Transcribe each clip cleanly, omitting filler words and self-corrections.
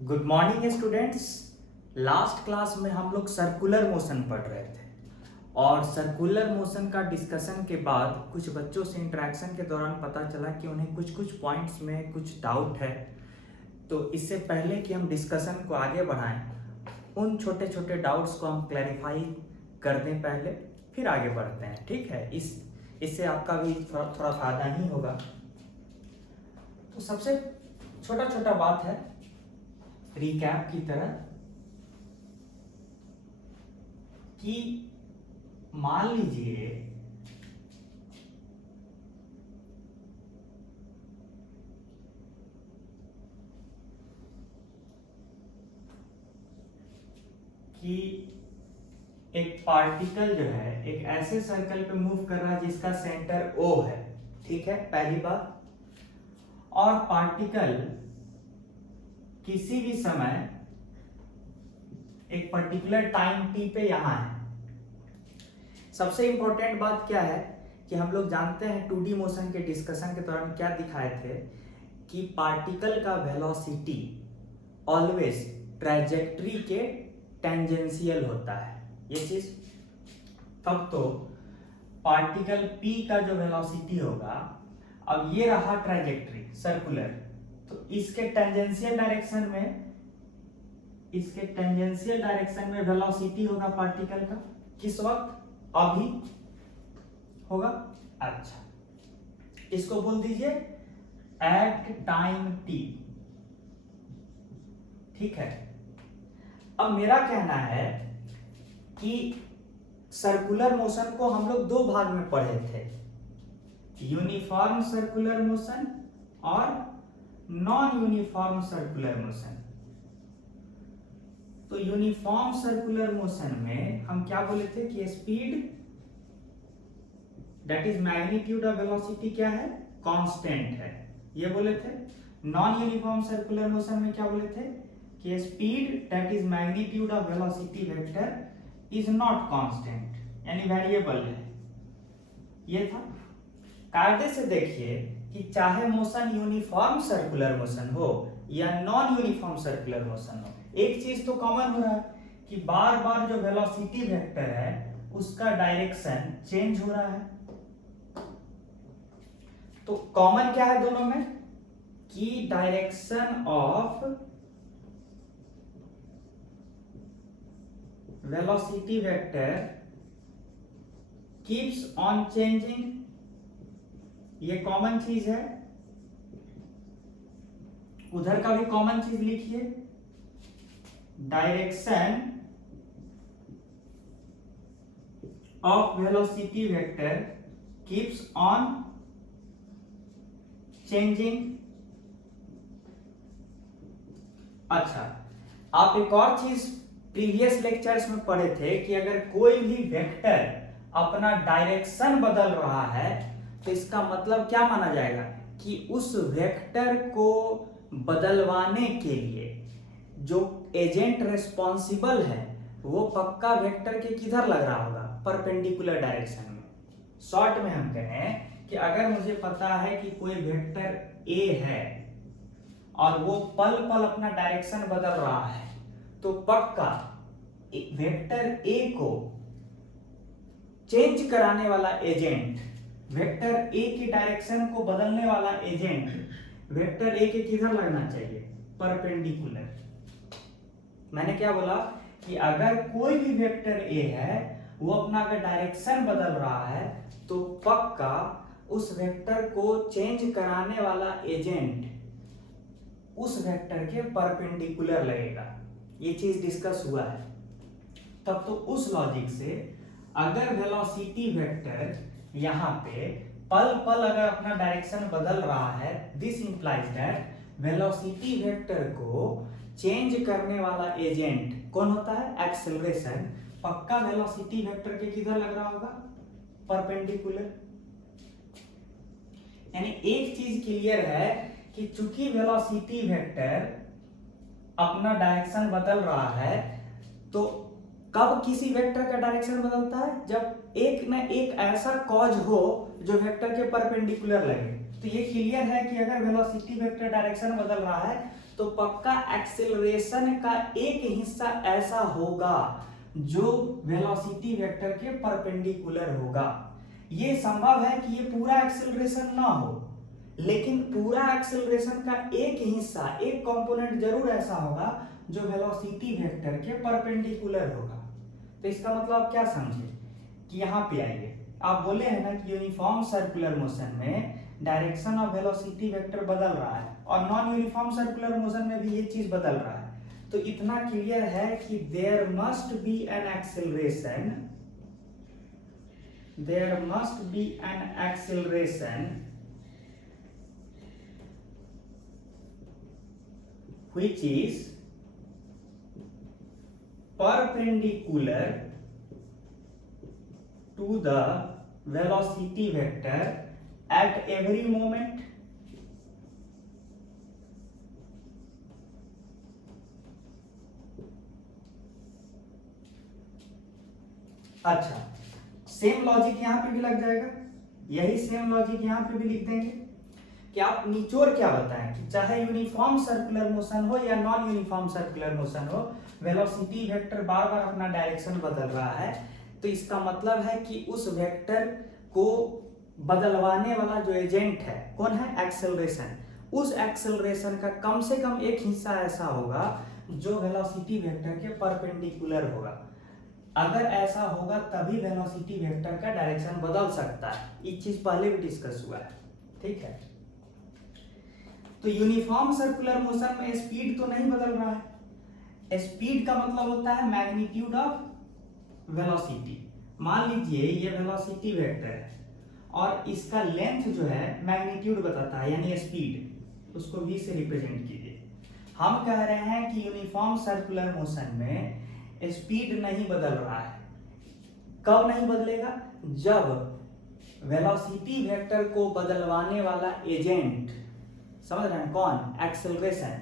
Good morning students. Last class में हम लोग सर्कुलर मोशन पढ़ रहे थे और सर्कुलर मोशन का डिस्कशन के बाद कुछ बच्चों से इंटरेक्शन के दौरान पता चला कि उन्हें कुछ कुछ पॉइंट्स में कुछ डाउट है। तो इससे पहले कि हम डिस्कशन को आगे बढ़ाएं, उन छोटे छोटे डाउट्स को हम क्लैरिफाई कर दें पहले, फिर आगे बढ़ते हैं। ठीक है, इससे आपका भी थोड़ा थोड़ा फायदा ही होगा। तो सबसे छोटा छोटा बात है, रिकैप की तरह, कि मान लीजिए कि एक पार्टिकल जो है एक ऐसे सर्कल पे मूव कर रहा है जिसका सेंटर O है। ठीक है, पहली बात। और पार्टिकल किसी भी समय एक पर्टिकुलर टाइम t पे यहां है। सबसे इंपॉर्टेंट बात क्या है कि हम लोग जानते हैं 2D मोशन के डिस्कशन के दौरान क्या दिखाए थे कि पार्टिकल का वेलोसिटी ऑलवेज ट्रैजेक्टरी के टेंजेंशियल होता है। ये चीज तब तो पार्टिकल p का जो वेलोसिटी होगा, अब ये रहा ट्रैजेक्टरी सर्कुलर, तो इसके टेंजेंशियल डायरेक्शन में वेलोसिटी होगा पार्टिकल का। किस वक्त? अभी होगा। अच्छा, इसको बोल दीजिए एट टाइम t। ठीक है, अब मेरा कहना है कि सर्कुलर मोशन को हम लोग दो भाग में पढ़े थे, यूनिफॉर्म सर्कुलर मोशन और नॉन यूनिफॉर्म सर्कुलर मोशन। तो यूनिफॉर्म सर्कुलर मोशन में हम क्या बोले थे कि speed that is magnitude of velocity क्या है? कांस्टेंट है, ये बोले थे। नॉन यूनिफॉर्म सर्कुलर मोशन में क्या बोले थे कि speed that is magnitude of velocity vector is not constant, यानी वेरिएबल है। ये था। कायदे से देखिए कि चाहे मोशन यूनिफॉर्म सर्कुलर मोशन हो या नॉन यूनिफॉर्म सर्कुलर मोशन हो, एक चीज तो कॉमन हो रहा है कि बार बार जो वेलोसिटी वेक्टर है उसका डायरेक्शन चेंज हो रहा है। तो कॉमन क्या है दोनों में कि direction of velocity vector keeps on changing, ये कॉमन चीज है। उधर का भी कॉमन चीज लिखिए, direction of velocity vector keeps on changing. अच्छा, आप एक और चीज प्रीवियस लेक्चर्स में पढ़े थे कि अगर कोई भी वेक्टर अपना डायरेक्शन बदल रहा है तो इसका मतलब क्या माना जाएगा कि उस वेक्टर को बदलवाने के लिए जो एजेंट रेस्पॉन्सिबल है वो पक्का वेक्टर के किधर लग रहा होगा? परपेंडिकुलर डायरेक्शन में। शॉर्ट में हम कहें कि अगर मुझे पता है कि कोई वेक्टर A है और वो पल पल अपना डायरेक्शन बदल रहा है, तो पक्का वेक्टर A को चेंज कराने वाला एजेंट, वेक्टर A की डायरेक्शन को बदलने वाला एजेंट वेक्टर A के किधर लगना चाहिए? परपेंडिकुलर। मैंने क्या बोला कि अगर कोई भी वेक्टर A है वो अपना अगर डायरेक्शन बदल रहा है तो पक्का उस वेक्टर को चेंज कराने वाला एजेंट उस वेक्टर के परपेंडिकुलर लगेगा। ये चीज डिस्कस हुआ है। तब तो उस लॉजिक से अगर वेलोसिटी वेक्टर यहां पे पल पल अगर अपना डायरेक्शन बदल रहा है, this implies that velocity vector को चेंज करने वाला एजेंट कौन होता है? एक्सेलरेशन। पक्का वेलोसिटी वेक्टर के किधर लग रहा होगा? परपेंडिकुलर। यानी एक चीज क्लियर है कि चूंकि वेलोसिटी वेक्टर अपना डायरेक्शन बदल रहा है, तो कब किसी वेक्टर का डायरेक्शन बदलता है? जब एक न एक ऐसा कॉज हो जो वेक्टर के परपेंडिकुलर लगे। तो ये क्लियर है कि अगर वेलोसिटी वेक्टर डायरेक्शन बदल रहा है तो पक्का एक्सेलरेशन का एक हिस्सा ऐसा होगा जो वेलोसिटी वेक्टर के परपेंडिकुलर होगा। ये संभव है कि ये पूरा एक्सेलरेशन ना हो, लेकिन पूरा एक्सेलरेशन का एक हिस्सा, एक कंपोनेंट जरूर ऐसा होगा जो वेलोसिटी वेक्टर के परपेंडिकुलर होगा। तो इसका मतलब क्या समझे कि यहाँ पे आइए, आप बोले हैं ना कि यूनिफॉर्म सर्कुलर मोशन में डायरेक्शन ऑफ वेलोसिटी वेक्टर बदल रहा है और नॉन यूनिफॉर्म सर्कुलर मोशन में भी ये चीज बदल रहा है। तो इतना क्लियर है कि there must be an acceleration, there must be an acceleration which is perpendicular to the velocity vector at every moment. अच्छा, सेम लॉजिक यहां पे भी लग जाएगा, यही सेम लॉजिक यहां पे भी लिख देंगे कि आप निचोड़ क्या बताएं कि चाहे यूनिफॉर्म सर्कुलर मोशन हो या नॉन यूनिफॉर्म सर्कुलर मोशन हो, वेलोसिटी वेक्टर बार बार अपना डायरेक्शन बदल रहा है। तो इसका मतलब है कि उस वेक्टर को बदलवाने वाला जो एजेंट है कौन है? एक्सेलरेशन। उस एक्सेलरेशन का कम से कम एक हिस्सा ऐसा होगा जो वेलोसिटी वेक्टर के परपेंडिकुलर होगा। अगर ऐसा होगा तभी वेलोसिटी वेक्टर का डायरेक्शन बदल सकता है। ये चीज पहले भी डिस्कस हुआ है, ठीक है। तो यूनिफॉर्म सर्कुलर मोशन में स्पीड तो नहीं बदल रहा है। स्पीड का मतलब होता है मैग्नीट्यूड ऑफ वेलोसिटी। मान लीजिए ये वेलोसिटी वेक्टर है और इसका लेंथ जो है मैग्नीट्यूड बताता है, यानी स्पीड, उसको v से रिप्रेजेंट कीजिए। हम कह रहे हैं कि यूनिफॉर्म सर्कुलर मोशन में स्पीड नहीं बदल रहा है। कब नहीं बदलेगा? जब वेलोसिटी वेक्टर को बदलवाने वाला एजेंट, समझ रहे हैं कौन? एक्सेलरेशन,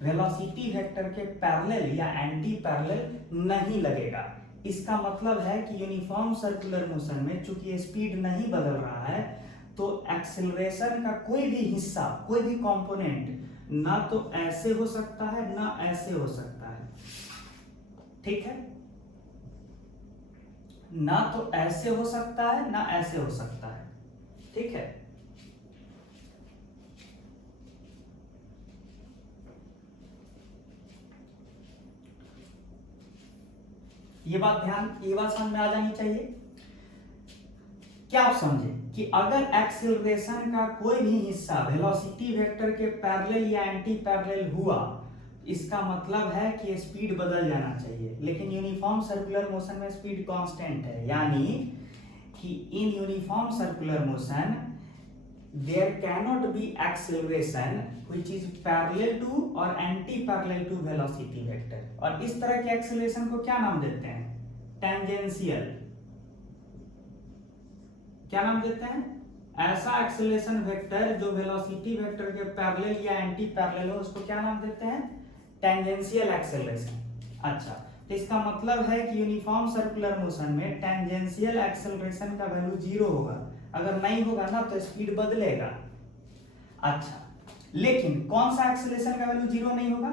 वेलोसिटी वेक्टर के पैरेलल या एंटी पैरेलल नहीं लगेगा। इसका मतलब है कि यूनिफॉर्म सर्कुलर मोशन में चूंकि स्पीड नहीं बदल रहा है तो एक्सेलरेशन का कोई भी हिस्सा, कोई भी कंपोनेंट ना तो ऐसे हो सकता है ना ऐसे हो सकता है, ठीक है। ना तो ऐसे हो सकता है ना ऐसे हो सकता है, ठीक है। ये बात समझ में आ जानी चाहिए। क्या आप समझे कि अगर एक्सेलरेशन का कोई भी हिस्सा वेलोसिटी वेक्टर के पैरेलल या एंटी पैरेलल हुआ, इसका मतलब है कि स्पीड बदल जाना चाहिए। लेकिन यूनिफॉर्म सर्कुलर मोशन में स्पीड कांस्टेंट है, यानी कि इन uniform circular motion there cannot be acceleration which is parallel to or anti-parallel to velocity vector। और इस तरह के एक्सेलरेशन को क्या नाम देते हैं? टेंजेंशियल। क्या नाम देते हैं? ऐसा एक्सेलरेशन वेक्टर जो वेलोसिटी वेक्टर के पैरेलल या एंटी पैरेलल हो, उसको क्या नाम देते हैं? Tangential acceleration. अच्छा, तो इसका मतलब है कि यूनिफॉर्म सर्कुलर मोशन में टेंजेंशियल एक्सेलरेशन का वैल्यू 0 होगा। अगर नहीं होगा ना तो स्पीड बदलेगा। अच्छा, लेकिन कौन सा एक्सेलरेशन का वैल्यू 0 नहीं होगा?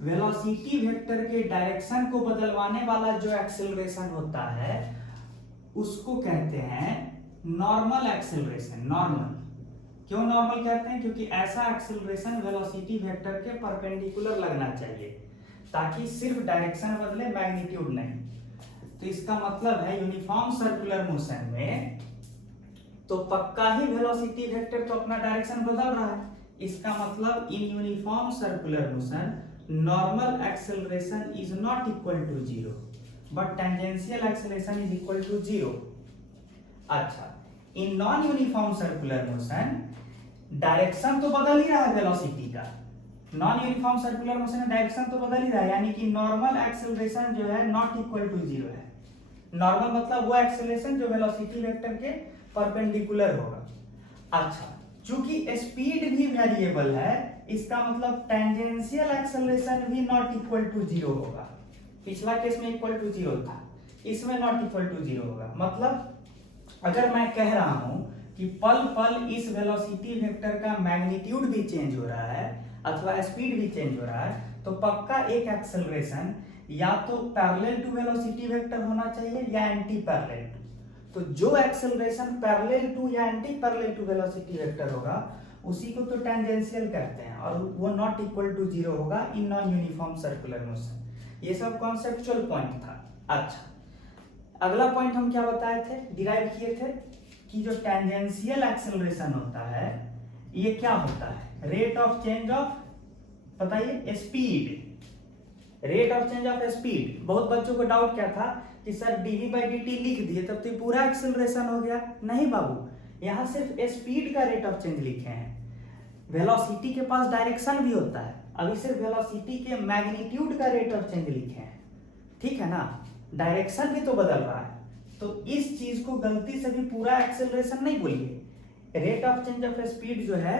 वेलोसिटी वेक्टर के डायरेक्शन को बदलवाने वाला जो एक्सेलरेशन होता है उसको कहते हैं नॉर्मल एक्सेलरेशन। नॉर्मल क्यों नॉर्मल कहते हैं? क्योंकि ऐसा एक्सेलरेशन वेलोसिटी वेक्टर के परपेंडिकुलर लगना चाहिए ताकि सिर्फ डायरेक्शन बदले, मैग्नीट्यूड नहीं। तो इसका मतलब है यूनिफॉर्म सर्कुलर मोशन में तो पक्का ही वेलोसिटी वेक्टर तो अपना डायरेक्शन बदल रहा है। इसका मतलब in uniform circular motion normal acceleration is not equal to 0 but tangential acceleration is equal to 0। अच्छा, in non uniform circular motion direction तो बदल ही रहा है वेलोसिटी का। नॉन यूनिफॉर्म सर्कुलर मोशन में डायरेक्शन तो बदल ही रहा है, यानी कि नॉर्मल एक्सेलरेशन जो है नॉट इक्वल टू 0 है। नॉर्मल मतलब वो एक्सेलरेशन जो वेलोसिटी वेक्टर के परपेंडिकुलर होगा। अच्छा, चूंकि स्पीड भी वेरिएबल है, इसका मतलब टेंजेंशियल एक्सेलरेशन भी नॉट इक्वल टू 0 होगा। पिछला केस में इक्वल टू 0 था, इसमें नॉट इक्वल टू 0 होगा। मतलब अगर मैं कह रहा हूं कि पल पल इस वेलोसिटी वेक्टर का मैग्नीट्यूड भी चेंज हो रहा है अथवा स्पीड भी चेंज हो रहा है, तो पक्का एक एक्सेलरेशन या तो पैरेलल टू वेलोसिटी वेक्टर होना चाहिए या एंटी पैरेलल टू। तो जो एक्सेलरेशन पैरेलल टू या anti parallel to velocity vector होगा उसी को तो टेंजेंशियल कहते हैं, और वो नॉट इक्वल टू जीरो होगा इन नॉन यूनिफॉर्म सर्कुलर मोशन। ये सब कॉन्सेप्चुअल पॉइंट था। अच्छा, अगला पॉइंट हम क्या बताए थे, डिराइव किए थे कि जो टेंजेंशियल एक्सेलरेशन होता है ये क्या होता है, रेट ऑफ चेंज ऑफ, बताइए, speed, rate of change of speed. बहुत बच्चों को डाउट क्या था कि सर dv/dt लिख दिए तब तो पूरा एक्सेलरेशन हो गया। नहीं बाबू, यहाँ सिर्फ स्पीड का रेट ऑफ चेंज लिखे हैं, वेलोसिटी के पास डायरेक्शन भी होता है, अभी सिर्फ वेलोसिटी के मैग्नीट्यूड का रेट ऑफ चेंज लिखे हैं, ठीक है ना, डायरेक्शन भी तो बदल रहा है। तो इस चीज को गलती से भी पूरा एक्सेलरेशन नहीं बोलिए, rate of change of speed जो है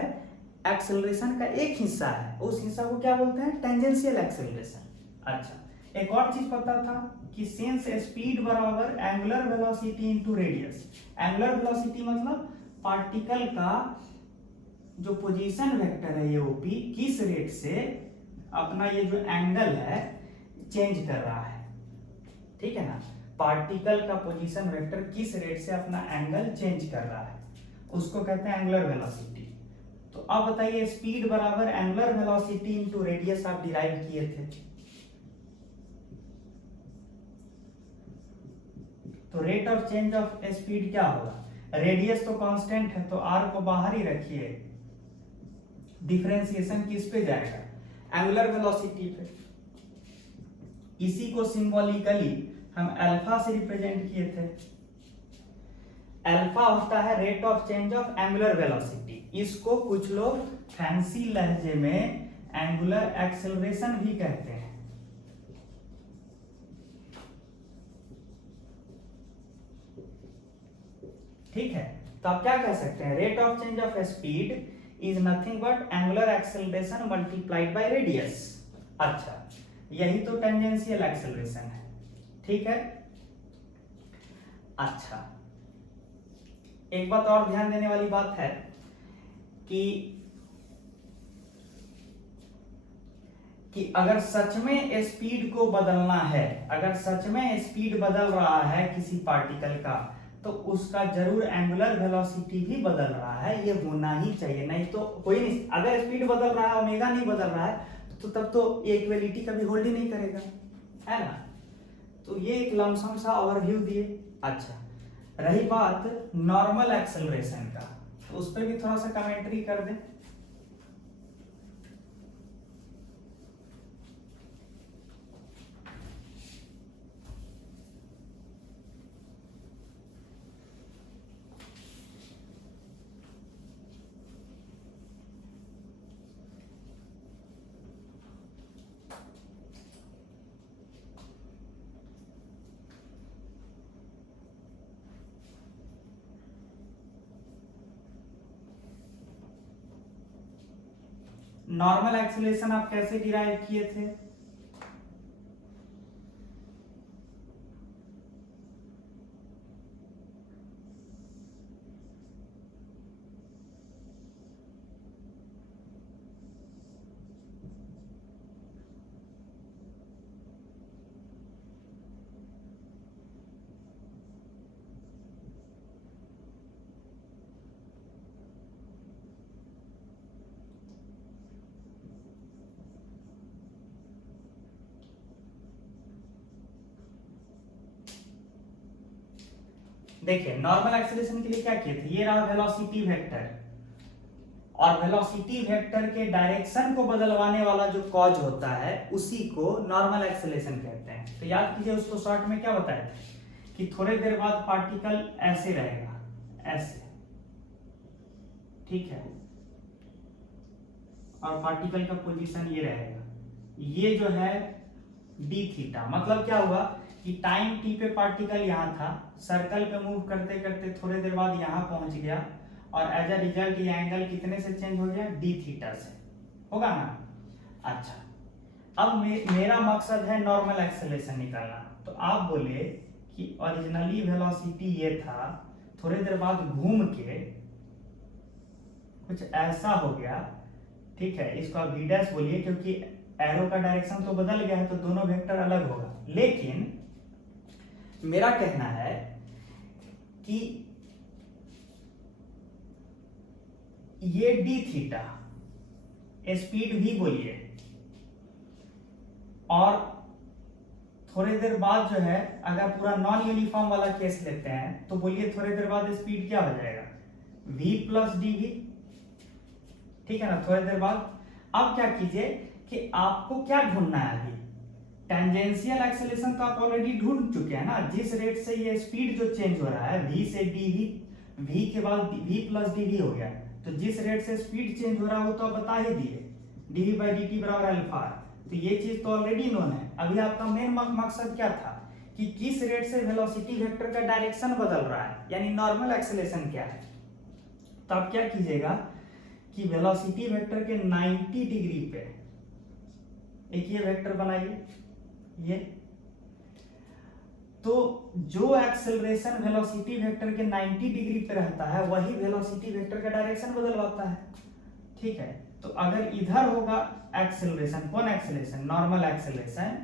एक्सेलरेशन का एक हिस्सा है, उस हिस्सा को क्या बोलते हैं, टेंजेंशियल एक्सेलरेशन। अच्छा, एक और चीज पता था कि सिंस स्पीड बराबर angular velocity into radius. Angular velocity मतलब पार्टिकल का जो पोजीशन वेक्टर है ये ओपी किस रेट से अपना ये जो एंगल है चेंज कर रहा है, ठीक है ना, पार्टिकल का पोजीशन वेक्टर किस रेट से अपना एंगल चेंज कर रहा है उसको कहते हैं एंगुलर वेलोसिटी। तो अब बताइए, स्पीड बराबर एंगुलर वेलोसिटी इनटू रेडियस आप डिराइव किए थे, तो rate of change of speed क्या होगा, रेडियस तो कांस्टेंट है तो आर को बाहर ही रखिए, डिफरेंशिएशन किस पे जाएगा, एंगुलर वेलोसिटी पे। इसी को सिंबॉलिकली हम अल्फा से रिप्रेजेंट किए थे। अल्फा होता है rate of change of angular velocity, इसको कुछ लोग फैंसी लहजे में एंगुलर एक्सेलरेशन भी कहते हैं, ठीक है। तो आप क्या कह सकते हैं, rate of change of speed is nothing but angular acceleration multiplied by radius. अच्छा, यही तो टेंजेंशियल एक्सेलरेशन है, ठीक है। अच्छा, एक बात और ध्यान देने वाली बात है कि अगर सच में स्पीड को बदलना है, अगर सच में स्पीड बदल रहा है किसी पार्टिकल का, तो उसका जरूर एंगुलर वेलोसिटी भी बदल रहा है, ये होना ही चाहिए, नहीं तो कोई नहीं। अगर स्पीड बदल रहा है, ओमेगा नहीं बदल रहा है, तो तब तो इक्वलिटी कभी होल्ड ही नहीं करेगा, है ना। तो ये एक लमसम सा ओवरव्यू दिए। अच्छा, रही बात नॉर्मल एक्सेलरेशन का, तो उस पर भी थोड़ा सा कमेंट्री कर दें। नॉर्मल एक्सेलरेशन आप कैसे डिराइव किए थे, देखिए नॉर्मल एक्सेलरेशन के लिए क्या किए थे, ये रहा वेलोसिटी वेक्टर, और वेलोसिटी वेक्टर के डायरेक्शन को बदलवाने वाला जो कॉज होता है उसी को नॉर्मल एक्सेलरेशन कहते हैं। तो याद कीजिए, उसको शॉर्ट में क्या बताया था कि थोड़ी देर बाद पार्टिकल ऐसे रहेगा, ऐसे, ठीक है, और पार्टिकल का पोजीशन ये रहेगा, ये जो है डी थीटा। मतलब क्या हुआ कि टाइम टी पे पार्टिकल यहाँ था, सर्कल पे मूव करते करते थोड़ी देर बाद यहाँ पहुंच गया, और एज अ रिजल्ट ये एंगल कितने से चेंज हो गया, डी थीटा से, होगा ना। अच्छा, अब मेरा मकसद है नॉर्मल एक्सेलरेशन निकालना। तो आप बोले कि ओरिजिनली वेलोसिटी ये था, थोड़ी देर बाद घूम के कुछ ऐसा हो गया, ठीक है, इसको आप v डैश बोलिए क्योंकि एरो का डायरेक्शन तो बदल गया है तो दोनों वेक्टर अलग होगा। लेकिन मेरा कहना है कि ये डी थीटा स्पीड भी बोलिए, और थोड़ी देर बाद जो है अगर पूरा नॉन यूनिफॉर्म वाला केस लेते हैं तो बोलिए थोड़ी देर बाद स्पीड क्या हो जाएगा, v प्लस डी वी, ठीक है ना, थोड़ी देर बाद। अब क्या कीजिए कि आपको क्या ढूंढना है, अभी टेंजेंशियल एक्सेलरेशन तो आप ऑलरेडी ढूंढ चुके हैं ना, जिस रेट से ये स्पीड जो चेंज हो रहा है v से dv, v के बाद v प्लस dv हो गया, तो जिस रेट से स्पीड चेंज हो रहा है वो तो आप बता ही दिए, dv बाई dt बराबर अल्फा, तो ये चीज तो ऑलरेडी नोन है। अभी आपका मेन मकसद क्या था कि किस रेट से वेलोसिटी वेक्टर का डायरेक्शन बदल रहा है, यानी नॉर्मल एक्सेलरेशन क्या है। तो आप क्या कीजिएगा कि वेलोसिटी वेक्टर के 90 डिग्री पे एक ये वेक्टर बनाइए, ये तो जो एक्सेलरेशन वेलोसिटी वेक्टर के 90 डिग्री पे रहता है वही वेलोसिटी वेक्टर का डायरेक्शन बदलवाता है, ठीक है। तो अगर इधर होगा एक्सेलरेशन, कौन एक्सेलरेशन, नॉर्मल एक्सेलरेशन,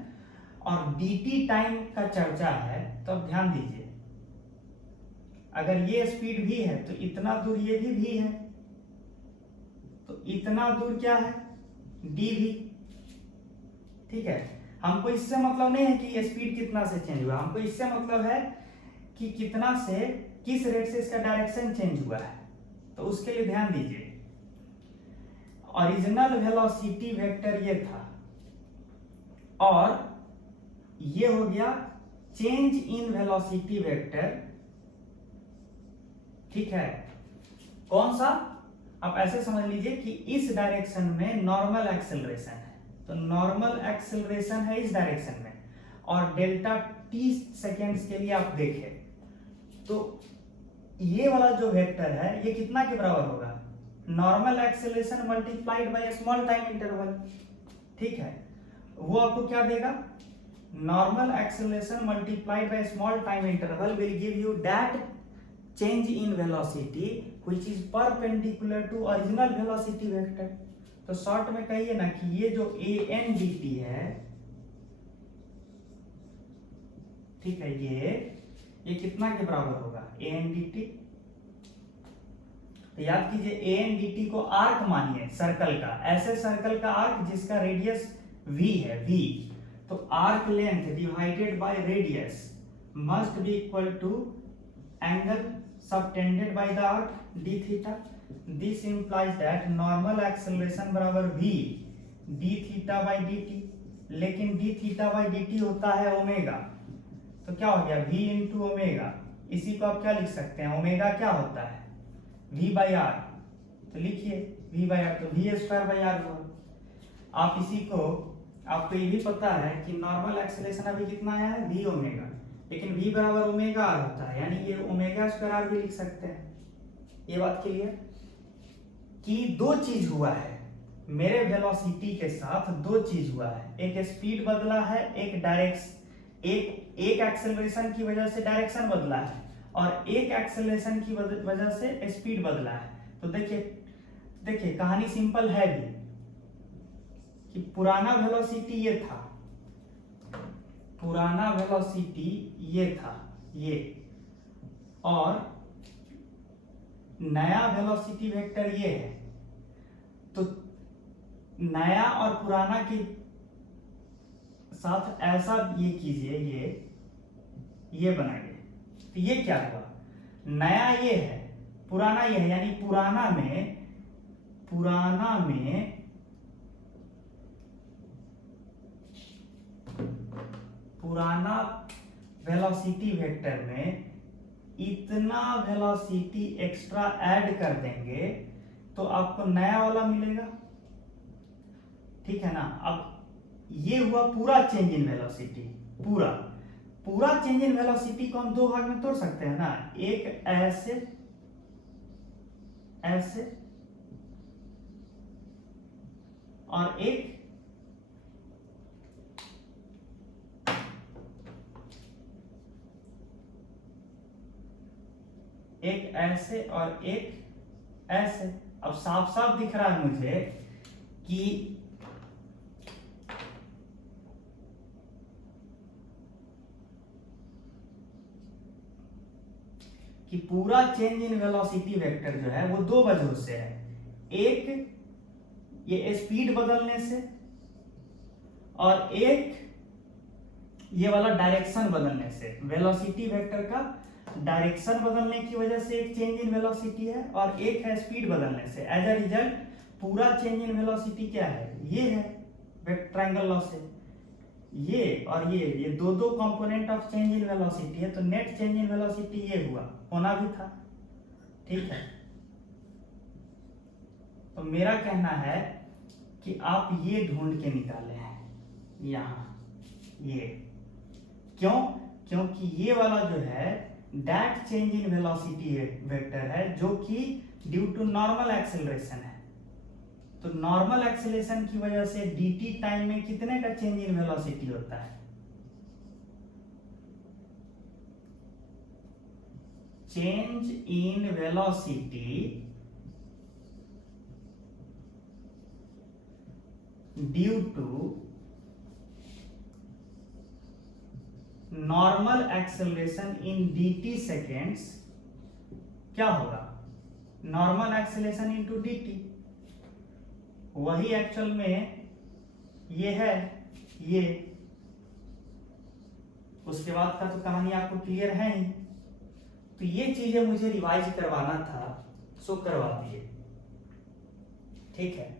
और dt टाइम का चर्चा है तो अब ध्यान दीजिए, अगर ये स्पीड v है तो इतना दूर ये भी v है, तो इतना दूर क्या है, dv, ठीक है। हमको इससे मतलब नहीं है कि ये स्पीड कितना से चेंज हुआ, हमको इससे मतलब है कि कितना से, किस रेट से इसका डायरेक्शन चेंज हुआ है। तो उसके लिए ध्यान दीजिए, ओरिजिनल वेलोसिटी वेक्टर ये था और ये हो गया चेंज इन वेलोसिटी वेक्टर, ठीक है। कौन सा, आप ऐसे समझ लीजिए कि इस डायरेक्शन में नॉर्मल एक्सेलरेशन है, तो नॉर्मल एक्सेलरेशन है इस डायरेक्शन में, और डेल्टा t सेकेंड्स के लिए आप देखें तो ये वाला जो वेक्टर है ये कितना के बराबर होगा, normal acceleration multiplied by small time interval, ठीक है। वो आपको क्या देगा, normal acceleration multiplied by small time interval will give you that change in velocity which is perpendicular to original velocity vector. तो शॉर्ट में कहिए ना कि ये जो an dt है, ठीक है, ये कितना के बराबर होगा, an dt। तो याद कीजिए an dt को आर्क मानिए सर्कल का, ऐसे सर्कल का आर्क जिसका रेडियस v है, v, तो arc length divided by radius must be equal to angle subtended by the arc d theta. This implies that normal acceleration बराबर v d theta by dt, लेकिन d theta by dt होता है omega, तो क्या हो गया v into omega, इसी को आप क्या लिख सकते हैं, ओमेगा क्या होता है v बाई आर, तो लिखिए v बाई आर, तो v स्क्वायर बाई आर हुआ। आप इसी को, आपको ये भी पता है कि नॉर्मल एक्सेलरेशन अभी कितना आया है, v ओमेगा, लेकिन v बराबर ओमेगा आर होता है, यानी ये ओमेगा स्क्वायर आर भी लिख सकते हैं। ये बात क्लियर कि दो चीज हुआ है मेरे वेलोसिटी के साथ, दो चीज हुआ है, एक स्पीड बदला है, एक डायरेक्शन, एक एक्सेलरेशन की वजह से डायरेक्शन बदला है और एक एक्सेलरेशन की वजह से स्पीड बदला है। तो देखिए कहानी सिंपल है भी कि पुराना वेलोसिटी ये था, पुराना वेलोसिटी ये था, ये, और नया वेलोसिटी वेक्टर ये है। तो नया और पुराना के साथ ऐसा ये कीजिए, ये बनाइए, तो ये क्या हुआ, नया ये है, पुराना ये है, यानी पुराना वेलोसिटी वेक्टर में इतना वेलोसिटी एक्स्ट्रा ऐड कर देंगे तो आपको नया वाला मिलेगा, ठीक है ना। अब ये हुआ पूरा चेंज इन वेलोसिटी, पूरा चेंज इन वेलोसिटी को हम दो भाग में तोड़ सकते हैं ना, एक ऐसे और एक ऐसे और एक ऐसे। अब साफ साफ दिख रहा है मुझे कि पूरा चेंज इन वेलोसिटी वेक्टर जो है वो दो वजहों से है। एक ये स्पीड बदलने से, और एक ये वाला डायरेक्शन बदलने से। वेलोसिटी वेक्टर का डायरेक्शन बदलने की वजह से एक चेंज इन वेलोसिटी है, और एक है स्पीड बदलने से। एज अ रिजल्ट पूरा चेंज इन वेलोसिटी क्या है, ये है ट्रायंगल लॉ से। ये और ये दो दो component of change in velocity है, तो नेट चेंज इन वेलोसिटी ये हुआ, होना भी था। ठीक है, तो मेरा कहना है कि आप ये ढूंढ के निकाले हैं यहां, ये क्यों? क्योंकि ये वाला जो है that change in velocity vector है, जो कि ड्यू टू नॉर्मल एक्सेलरेशन है। तो नॉर्मल एक्सेलरेशन की वजह से dt टाइम में कितने का चेंज इन वेलोसिटी होता है? Change in velocity due to normal acceleration in dt seconds क्या होगा? Normal acceleration into dt। वही एक्चुअल में ये है, ये उसके बाद का तो कहानी आपको क्लियर है ही। तो ये चीजें मुझे रिवाइज करवाना था, सो करवा दिए। ठीक है,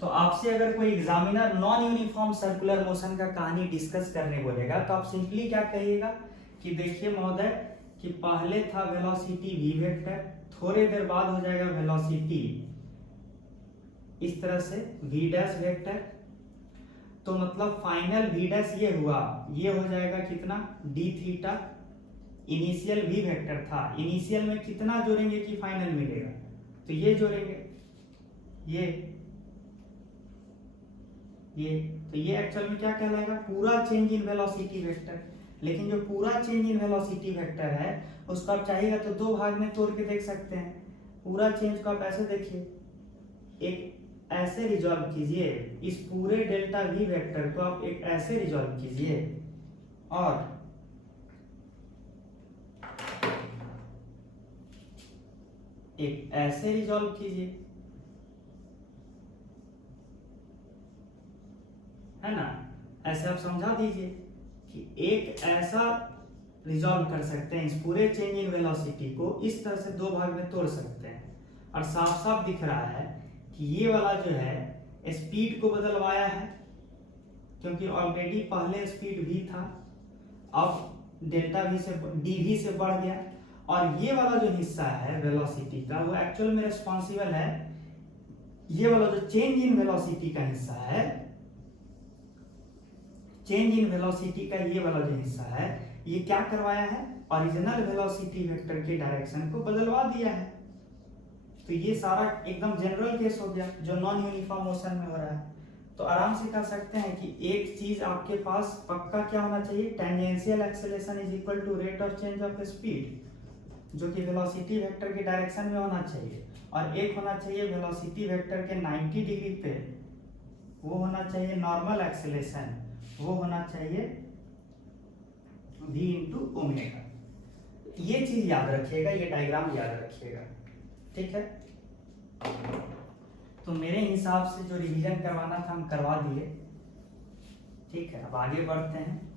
तो आपसे अगर कोई examiner non uniform circular motion का कहानी डिस्कस करने बोलेगा, तो आप सिंपली क्या कहिएगा कि देखिए महोदय कि पहले था वेलोसिटी v वेक्टर, थोड़े देर बाद हो जाएगा वेलोसिटी इस तरह से v डैश वेक्टर। तो मतलब फाइनल v डैश ये हुआ, ये हो जाएगा कितना d theta. Initial v vector था, इनिशियल में कितना जोड़ेंगे कि फाइनल मिलेगा, तो ये जोड़ेंगे, ये तो ये एक्चुअल में क्या कहलाएगा, पूरा चेंज इन वेलोसिटी वेक्टर। लेकिन जो पूरा चेंज इन वेलोसिटी वेक्टर है उसको आप चाहिएगा तो दो भाग में तोड़ के देख सकते हैं। पूरा चेंज को आप ऐसे देखिए, एक ऐसे रिजॉल्व कीजिए, इस पूरे डेल्टा वी वेक्टर को आप एक ऐसे रिजॉल्व कीजिए, और एक ऐसे रिजॉल्व कीजिए, है ना। ऐसे आप समझा दीजिए कि एक ऐसा रिजॉल्व कर सकते हैं, इस पूरे चेंज इन वेलोसिटी को इस तरह से दो भाग में तोड़ सकते हैं। और साफ साफ दिख रहा है कि ये वाला जो है स्पीड को बदलवाया है, क्योंकि ऑलरेडी पहले स्पीड v था, अब डेल्टा v से dv से बढ़ गया। और ये वाला जो हिस्सा है वेलोसिटी का वो एक्चुअल में रिस्पॉन्सिबल है, ये वाला जो चेंज इन वेलोसिटी का हिस्सा है, चेंज इन वेलोसिटी का ये वाला जो हिस्सा है, ये क्या करवाया है, ओरिजिनल वेलोसिटी वेक्टर के डायरेक्शन को बदलवा दिया है। तो ये सारा एकदम जनरल केस हो गया जो नॉन यूनिफॉर्म मोशन में हो रहा है। तो आराम से कह सकते हैं कि एक चीज आपके पास पक्का क्या होना चाहिए, tangential acceleration is equal to rate of change of speed, जो कि वेलोसिटी वेक्टर के डायरेक्शन में होना चाहिए। और एक होना चाहिए वेलोसिटी वेक्टर के 90 डिग्री पे, वो होना चाहिए नॉर्मल एक्सेलरेशन, वो होना चाहिए v इंटू ओमेगा। ये चीज याद रखिएगा, ये डायग्राम याद रखिएगा, ठीक है। तो मेरे हिसाब से जो रिवीजन करवाना था हम करवा दिए, ठीक है। अब आगे बढ़ते हैं।